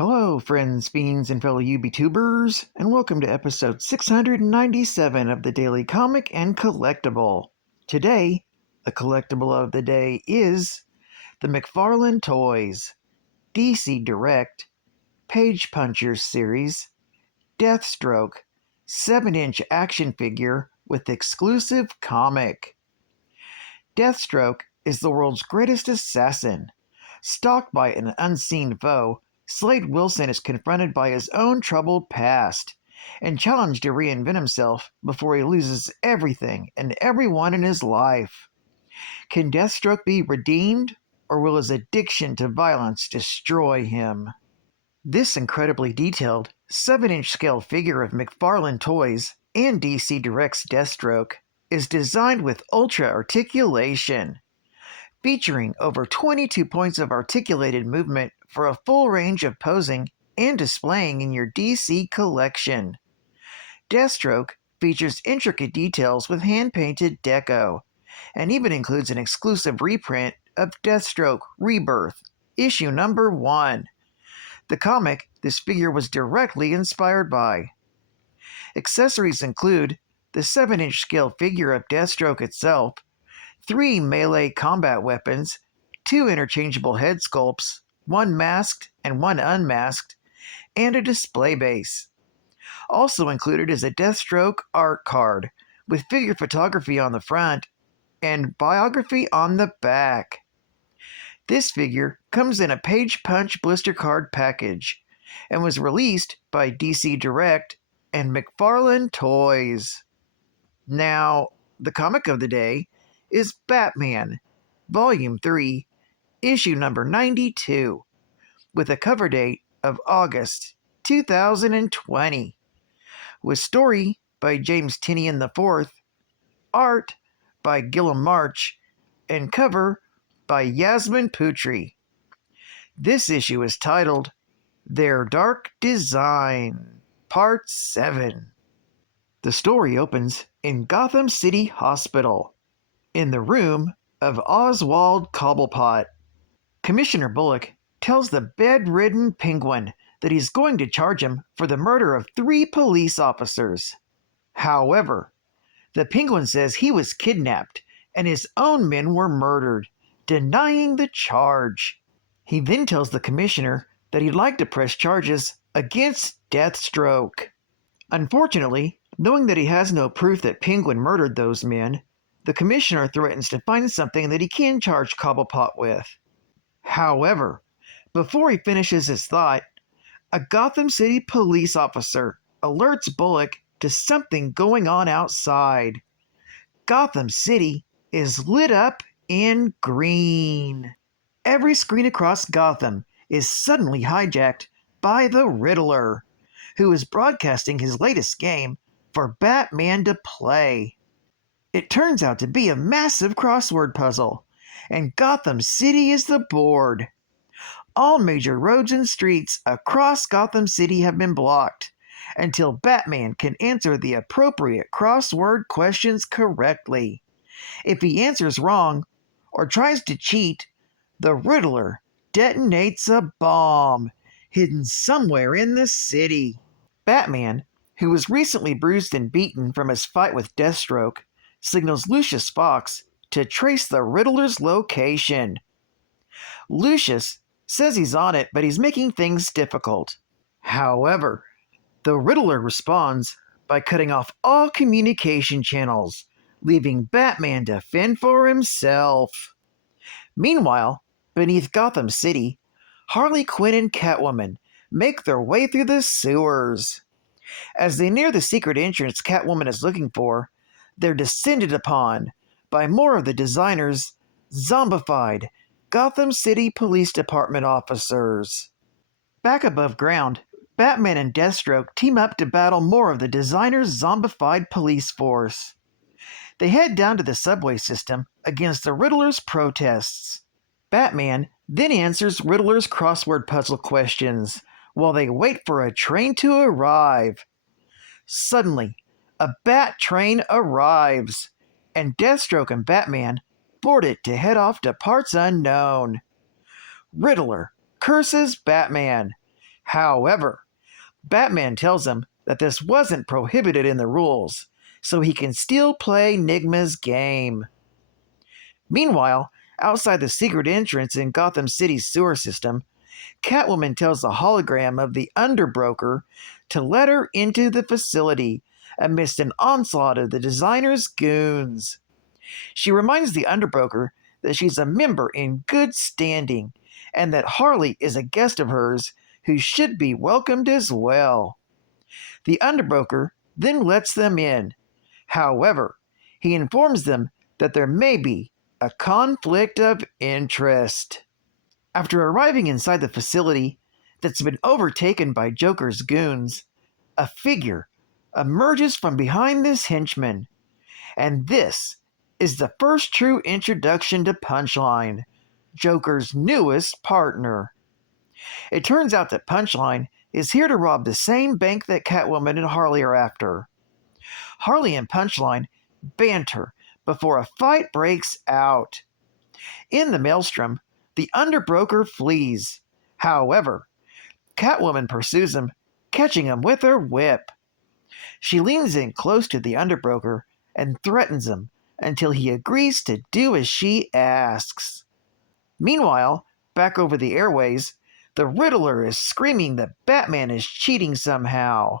Hello, friends, fiends, and fellow UBTubers, and welcome to episode 697 of the Daily Comic and Collectible. Today, the collectible of the day is the McFarlane Toys DC Direct Pagepuncher series Deathstroke 7-inch action figure with exclusive comic. Deathstroke is the world's greatest assassin. Stalked by an unseen foe, Slade Wilson is confronted by his own troubled past and challenged to reinvent himself before he loses everything and everyone in his life. Can Deathstroke be redeemed, or will his addiction to violence destroy him? This incredibly detailed 7-inch scale figure of McFarlane Toys and DC Direct's Deathstroke is designed with ultra articulation, featuring over 22 points of articulated movement for a full range of posing and displaying in your DC collection. Deathstroke features intricate details with hand-painted deco, and even includes an exclusive reprint of Deathstroke Rebirth, issue number 1. The comic this figure was directly inspired by. Accessories include the 7-inch scale figure of Deathstroke itself, 3 melee combat weapons, 2 interchangeable head sculpts, 1 masked and 1 unmasked, and a display base. Also included is a Deathstroke art card with figure photography on the front and biography on the back. This figure comes in a page punch blister card package and was released by DC Direct and McFarlane Toys. Now, the comic of the day is Batman, Volume 3, issue number 92, with a cover date of August 2020, with story by James Tynion IV, art by Gillum March, and cover by Yasmin Putri. This issue is titled Their Dark Design, Part 7. The story opens in Gotham City Hospital, in the room of Oswald Cobblepot. Commissioner Bullock tells the bedridden Penguin that he's going to charge him for the murder of 3 police officers. However, the Penguin says he was kidnapped and his own men were murdered, denying the charge. He then tells the Commissioner that he'd like to press charges against Deathstroke. Unfortunately, knowing that he has no proof that Penguin murdered those men, the Commissioner threatens to find something that he can charge Cobblepot with. However, before he finishes his thought, a Gotham City police officer alerts Bullock to something going on outside. Gotham City is lit up in green. Every screen across Gotham is suddenly hijacked by the Riddler, who is broadcasting his latest game for Batman to play. It turns out to be a massive crossword puzzle, and Gotham City is the board. All major roads and streets across Gotham City have been blocked until Batman can answer the appropriate crossword questions correctly. If he answers wrong or tries to cheat, the Riddler detonates a bomb hidden somewhere in the city. Batman, who was recently bruised and beaten from his fight with Deathstroke, signals Lucius Fox to trace the Riddler's location. Lucius says he's on it, but he's making things difficult. However, the Riddler responds by cutting off all communication channels, leaving Batman to fend for himself. Meanwhile, beneath Gotham City, Harley Quinn and Catwoman make their way through the sewers. As they near the secret entrance Catwoman is looking for, they're descended upon by more of the designer's zombified Gotham City Police Department officers. Back above ground, Batman and Deathstroke team up to battle more of the designer's zombified police force. They head down to the subway system against the Riddler's protests. Batman then answers Riddler's crossword puzzle questions while they wait for a train to arrive. Suddenly, a bat train arrives, and Deathstroke and Batman board it to head off to parts unknown. Riddler curses Batman, However, Batman tells him that this wasn't prohibited in the rules, so he can still play Nigma's game. Meanwhile, outside the secret entrance in Gotham City's sewer system, Catwoman tells the hologram of the Underbroker to let her into the facility amidst an onslaught of the designer's goons. She reminds the Underbroker that she's a member in good standing and that Harley is a guest of hers who should be welcomed as well. The Underbroker then lets them in. However, he informs them that there may be a conflict of interest. After arriving inside the facility that's been overtaken by Joker's goons, a figure emerges from behind this henchman, and this is the first true introduction to Punchline, Joker's newest partner. It turns out that Punchline is here to rob the same bank that Catwoman and Harley are after. Harley and Punchline banter before a fight breaks out. In the maelstrom, the Underbroker flees. However, Catwoman pursues him, catching him with her whip. She leans in close to the Underbroker and threatens him until he agrees to do as she asks. Meanwhile, back over the airways, the Riddler is screaming that Batman is cheating somehow.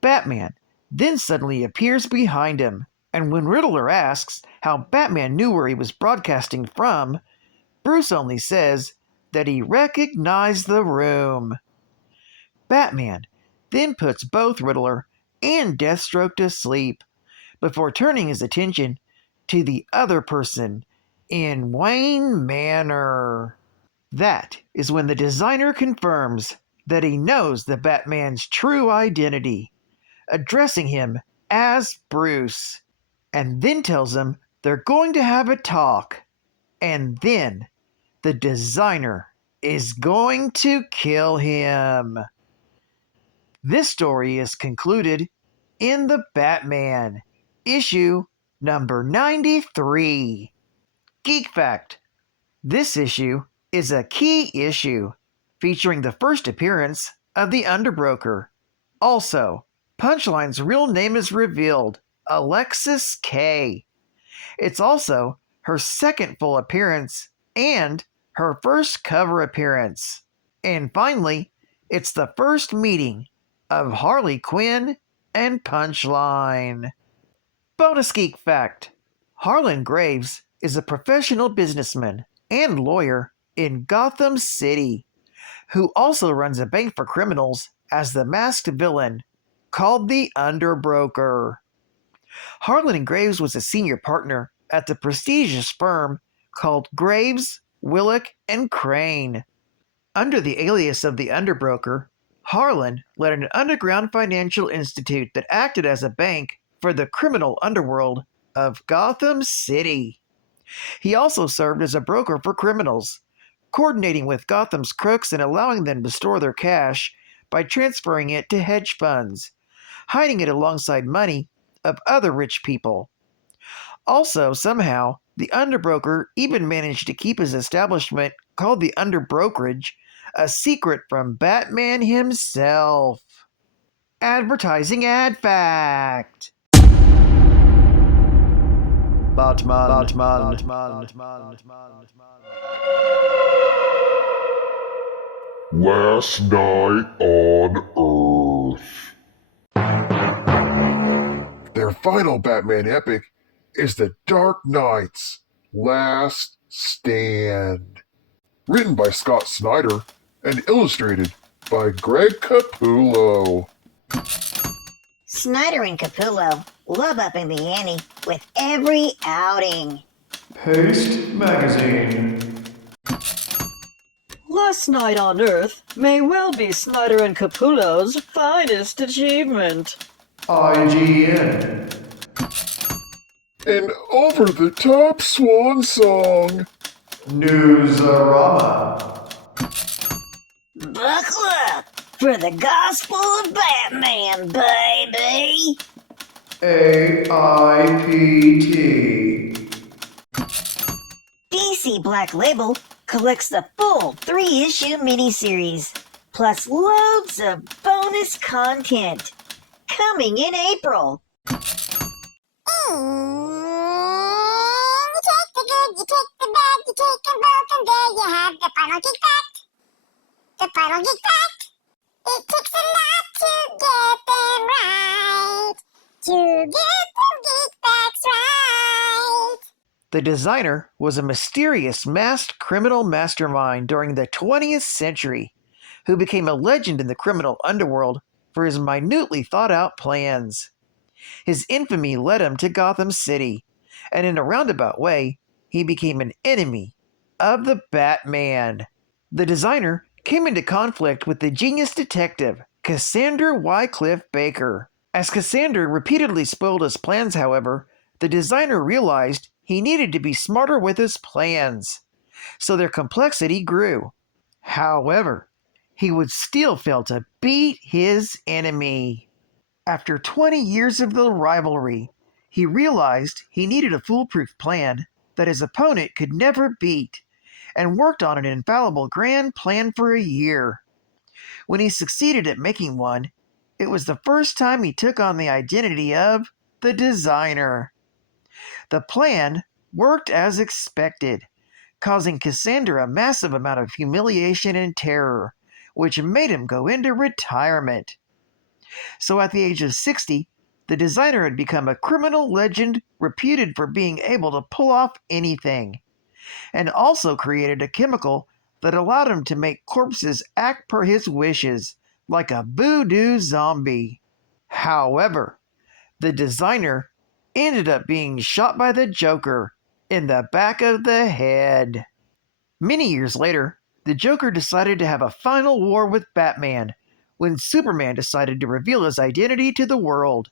Batman then suddenly appears behind him, and when Riddler asks how Batman knew where he was broadcasting from, Bruce only says that he recognized the room. Batman then puts both Riddler and Deathstroke to sleep before turning his attention to the other person in Wayne Manor. That is when the designer confirms that he knows the Batman's true identity, addressing him as Bruce, and then tells him they're going to have a talk, and then the designer is going to kill him. This story is concluded in The Batman, issue number 93. Geek Fact: this issue is a key issue, featuring the first appearance of the Underbroker. Also, Punchline's real name is revealed, Alexis K. It's also her second full appearance and her first cover appearance. And finally, it's the first meeting of Harley Quinn and Punchline. Bonus Geek Fact: Harlan Graves is a professional businessman and lawyer in Gotham City, who also runs a bank for criminals as the masked villain called the Underbroker. Harlan Graves was a senior partner at the prestigious firm called Graves, Willock, and Crane. Under the alias of the Underbroker, Harlan led an underground financial institute that acted as a bank for the criminal underworld of Gotham City. He also served as a broker for criminals, coordinating with Gotham's crooks and allowing them to store their cash by transferring it to hedge funds, hiding it alongside money of other rich people. Also, somehow, the Underbroker even managed to keep his establishment, called the Underbrokerage, a secret from Batman himself. Advertising ad fact. Batman. Last night on Earth. Their final Batman epic is The Dark Knight's Last Stand. Written by Scott Snyder and illustrated by Greg Capullo. Snyder and Capullo love upping the ante with every outing. Paste Magazine. Last Night on Earth may well be Snyder and Capullo's finest achievement. IGN. An over-the-top swan song. Newsarama. Buckle up for the Gospel of Batman, baby! AIPT. DC Black Label collects the full 3-issue miniseries, plus loads of bonus content coming in April. You take the good, you take the bad, you take them both, and there you have the final geek fact. The final geek fact. It takes a lot to get them right. To get them geek facts right. The designer was a mysterious masked criminal mastermind during the 20th century who became a legend in the criminal underworld for his minutely thought-out plans. His infamy led him to Gotham City, and in a roundabout way, he became an enemy of the Batman. The designer came into conflict with the genius detective, Cassandra Wycliffe Baker. As Cassandra repeatedly spoiled his plans, however, the designer realized he needed to be smarter with his plans, so their complexity grew. However, he would still fail to beat his enemy. After 20 years of the rivalry, he realized he needed a foolproof plan that his opponent could never beat, and worked on an infallible grand plan for a year. When he succeeded at making one, it was the first time he took on the identity of the designer. The plan worked as expected, causing Cassandra a massive amount of humiliation and terror, which made him go into retirement. So at the age of 60, the designer had become a criminal legend reputed for being able to pull off anything, and also created a chemical that allowed him to make corpses act per his wishes, like a voodoo zombie. However, the designer ended up being shot by the Joker in the back of the head. Many years later, the Joker decided to have a final war with Batman when Superman decided to reveal his identity to the world.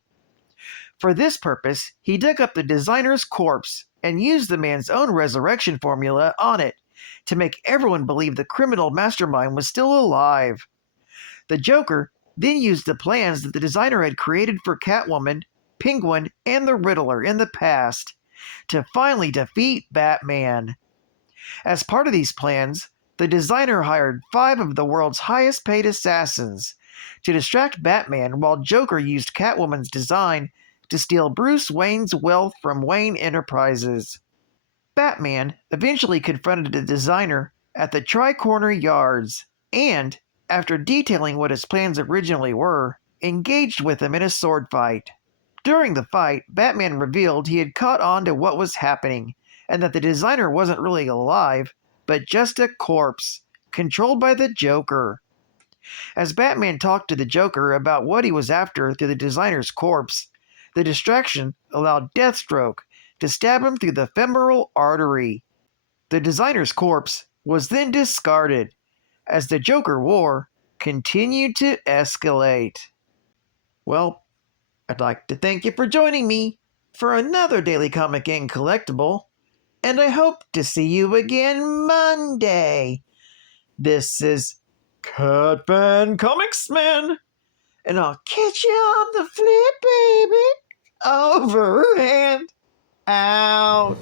For this purpose, he dug up the designer's corpse and used the man's own resurrection formula on it to make everyone believe the criminal mastermind was still alive. The Joker then used the plans that the designer had created for Catwoman, Penguin, and the Riddler in the past to finally defeat Batman. As part of these plans, the designer hired 5 of the world's highest paid assassins to distract Batman while Joker used Catwoman's design to steal Bruce Wayne's wealth from Wayne Enterprises. Batman eventually confronted the designer at the Tri-Corner Yards and, after detailing what his plans originally were, engaged with him in a sword fight. During the fight, Batman revealed he had caught on to what was happening, and that the designer wasn't really alive, but just a corpse, controlled by the Joker. As Batman talked to the Joker about what he was after through the designer's corpse, the distraction allowed Deathstroke to stab him through the femoral artery. The designer's corpse was then discarded, as the Joker war continued to escalate. Well, I'd like to thank you for joining me for another Daily Comic and Collectible, and I hope to see you again Monday. This is Catman Comics Man, and I'll catch you on the flip, baby. Over and out.